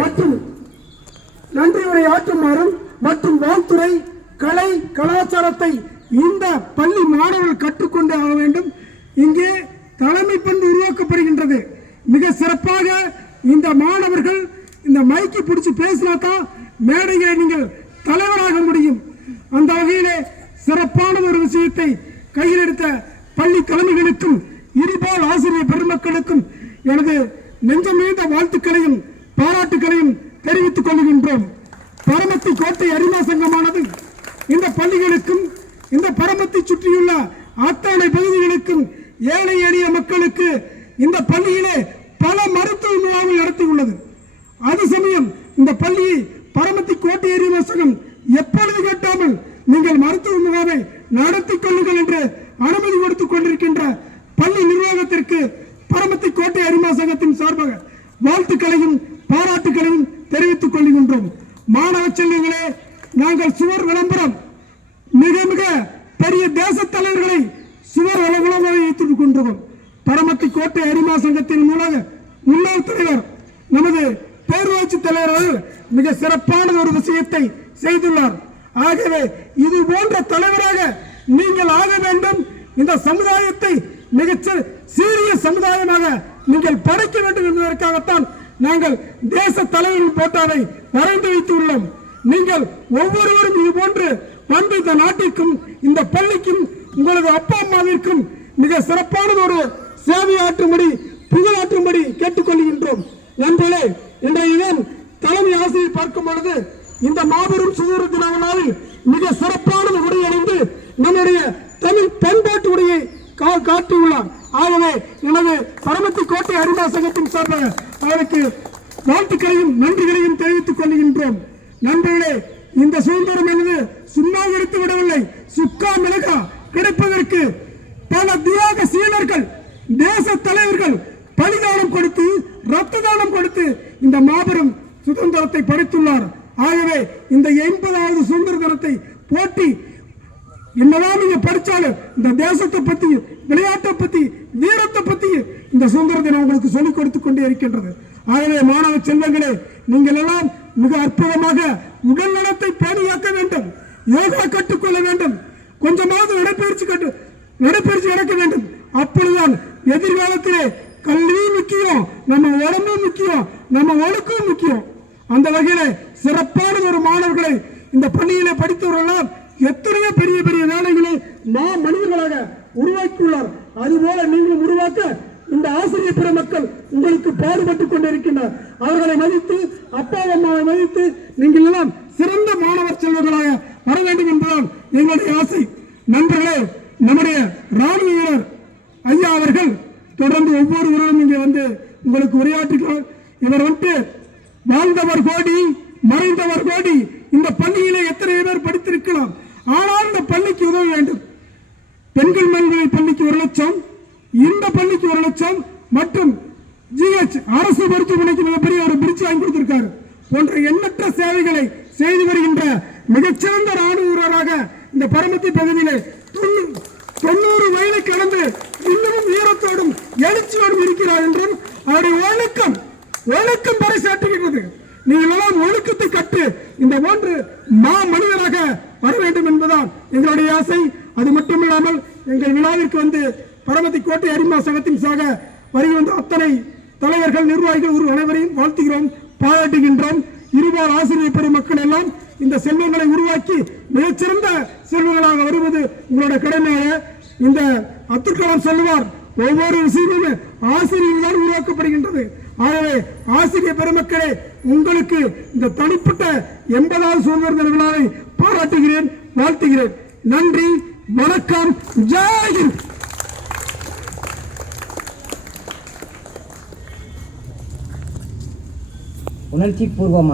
மற்றும் நன்றி உரை ஆற்றுமாறும் மற்றும் வாழ்த்துறை கலை கலாச்சாரத்தை இந்த பள்ளி மாணவர்கள் கற்றுக்கொண்டு ஆக வேண்டும். இங்கே தலைமை பண்பு உருவாக்கப்படுகின்றது. மிக சிறப்பாக இந்த மாணவர்கள் இந்த மைக்கை பிடிச்சு பேசினாதான் மேடைகளை நீங்கள் தலைவராக முடியும். அந்த வகையிலே சிறப்பான ஒரு விஷயத்தை கையில் எடுத்த பள்ளி தலைமைகளுக்கும் இருபால் ஆசிரியர் பெருமக்களுக்கும் எனது நெஞ்சமிழ்ந்த வாழ்த்துக்களையும் பாராட்டுகளையும் தெரிவித்துக் கொள்கின்றோம். பரமத்தி கோட்டை அரிமா சங்கமானது இந்த பள்ளிகளுக்கும் இந்த பரமத்தை சுற்றியுள்ள அத்தனை பகுதிகளுக்கும் ஏழை எளிய மக்களுக்கு இந்த பள்ளியிலே பல மருத்துவ முகாம்கள் நடத்தியுள்ளது. அது சமயம் இந்த பள்ளியை பரமத்தி கோட்டை அரிமா சங்கம் எப்பொழுது கேட்டாமல் நீங்கள் மருத்துவ முகாமை நடத்திக் கொள்ளுங்கள் என்று அனுமதி கொடுத்துக் கொண்டிருக்கின்ற பள்ளி நிர்வாகத்திற்கு பரமத்தி கோட்டை அரிமா சங்கத்தின் சார்பாக வாழ்த்துக்களையும் பாராட்டுகளையும் தெரிவித்துக் கொள்கின்றோம். மாணவ செல்வங்களே, நாங்கள் சுவர் விளம்பரம் மிக மிக பெரிய தேச தலைவர்களை சுவர் விளம்பரமாக வைத்துக் கொண்டிருக்கிறோம். பரமத்தி கோட்டை அரிமா சங்கத்தின் மூலம் முன்னாள் தலைவர் நமது பேரூராட்சி தலைவர் மிக சிறப்பான ஒரு விஷயத்தை செய்துள்ளார். ஆகவே இது போன்ற தலைவராக நீங்கள் ஆக வேண்டும். இந்த சமுதாயத்தை மிகச் சீரிய சமுதாயமாக நீங்கள் படைக்க வேண்டும் என்பதற்காகத்தான் நாங்கள் தேச தலைவர்கள் போட்டாவை வரைந்து வைத்துள்ளோம். நீங்கள் ஒவ்வொருவரும் இது போன்று வந்து இந்த நாட்டிற்கும் இந்த பள்ளிக்கும் உங்களது அப்பா அம்மாவிற்கும் மிக சிறப்பான ஒரு சேவையாற்றும்படி புகழாற்றும்படி கேட்டுக்கொள்கின்றோம். நண்பர்களே, இன்றைய தினம் தலைமை ஆசிரியர் பார்க்கும் பொழுது இந்த மாபெரும் சுதந்திர தின நாளில் மிக சிறப்பான உடை அணிந்து நம்முடைய தமிழ் பண்பாட்டு உடையை காட்டியுள்ளார். ஆகவே எனது பரமத்தி கோட்டை அரிமா சங்கத்தின் சார்பாக அவருக்கு வாழ்த்துக்களையும் நன்றிகளையும் தெரிவித்துக் கொள்கின்றோம். நண்பர்களே, இந்த சுதந்திரம் என்பது சும்மா எடுத்து விடவில்லை. சுக்கா மிளகா கிடைப்பதற்கு பல தியாக சீலர்கள் தேச தலைவர்கள் பலிதானம் கொடுத்து ரத்த தானம் கொடுத்து இந்த மாபெரும் சுதந்திரத்தை படைத்துள்ளார். ஆகவே இந்த 80வது சுதந்திர தினத்தை போட்டி என்னதான் நீங்க படிச்சாலும் இந்த தேசத்தை பத்தி விளையாட்டை பத்தி வீரத்தை பத்தி இந்த சுதந்திர தினம் உங்களுக்கு சொல்லிக் கொடுத்துக் கொண்டே இருக்கின்றது. ஆகவே மாணவ செல்வங்களே, நீங்கள் எல்லாம் மிக அற்புதமாக உடல் நலத்தை பேணியாக்க வேண்டும். யோகா கற்றுக்கொள்ள வேண்டும். கொஞ்சமாவது நடைபயிற்சி நடக்க வேண்டும். அப்பொழுதுதான் எதிர்காலத்திலே கல்வி முக்கியம், நம்ம உடம்பு முக்கியம், நம்ம ஒழுக்கம் முக்கியம். அந்த வகையில சிறப்பான ஒரு மாணவர்களை இந்த பள்ளியிலே படித்தவர்கள் எத்தனையோ பெரிய பெரிய வேலைகளை மனிதர்களாக உருவாக்கியுள்ளார். அதுபோல நீங்களும் உருவாக்க இந்த ஆசிரியர் பிற மக்கள் உங்களுக்கு பாடுபட்டுக் கொண்டிருக்கின்றனர். அவர்களை மதித்து அப்பா அம்மாவை மதித்து நீங்கள் எல்லாம் சிறந்த மாணவர் செல்வர்களாக வர வேண்டும் என்பதால் எங்களுடைய ஆசை. நண்பர்களே, நம்முடைய ராணுவ வீரர் ஐயா அவர்கள் தொடர்ந்து ஒவ்வொரு ஊரிலும் இங்கே வந்து உங்களுக்கு உரையாற்றுகிறார். இவர் வந்து வாழ்ந்தவர் கோடி மறைந்தவர் கோடி. இந்த பள்ளியிலே எத்தனை பேர் படித்திருக்கலாம். ஆனால் இந்த பள்ளிக்கு உதவ வேண்டும். பெண்கள் மேல்நிலை பள்ளிக்கு 1 லட்சம், இந்த பள்ளிக்கு 1 லட்சம் மற்றும் GH அரசு மருத்துவமனைக்கு மிகப்பெரிய ஒரு பிரிட்ஜ் வாங்கி கொடுத்திருக்காரு. போன்ற எண்ணற்ற சேவைகளை செய்து வருகின்ற மிகச்சிறந்த ராணுவ வீரராக இந்த பரமத்தி பகுதியிலே 90 வயதை கடந்து இன்னமும் வீரத்தோடும் எழுச்சியோடும் இருக்கிறார் என்றும் அவருடைய ஒழுக்கம் பறைசாற்றுகிறது. நீங்கள் எல்லாம் ஒழுக்கத்தை கற்று இந்த போன்று மனிதராக வர வேண்டும் என்பதால் எங்களுடைய ஆசை. அது மட்டுமில்லாமல் எங்கள் விழாவிற்கு வந்து பரமத்தி கோட்டை அரிமா சங்கத்தின் சாக வருகை வந்த அத்தனை தலைவர்கள் நிர்வாகிகள் அனைவரையும் வாழ்த்துகிறோம், பாராட்டுகின்றோம். இருபால் ஆசிரியர் பெருமக்கள் எல்லாம் இந்த செல்வங்களை உருவாக்கி மிகச்சிறந்த செல்வங்களாக வருவது உங்களுடைய கடமையாக. இந்த அப்துல் கலாம் சொல்லுவார், ஒவ்வொரு விஷயமும் ஆசிரியர்கள் தான் உருவாக்கப்படுகின்றது. ஆகவே ஆசிரியர் பெருமக்களே, உங்களுக்கு இந்த தனிப்பட்ட 80வது சுதந்திர தின விழாவை பாராட்டுகிறேன், வாழ்த்துகிறேன். நன்றி, வணக்கம், ஜெய் ஹிந்த். உணர்ச்சி பூர்வமான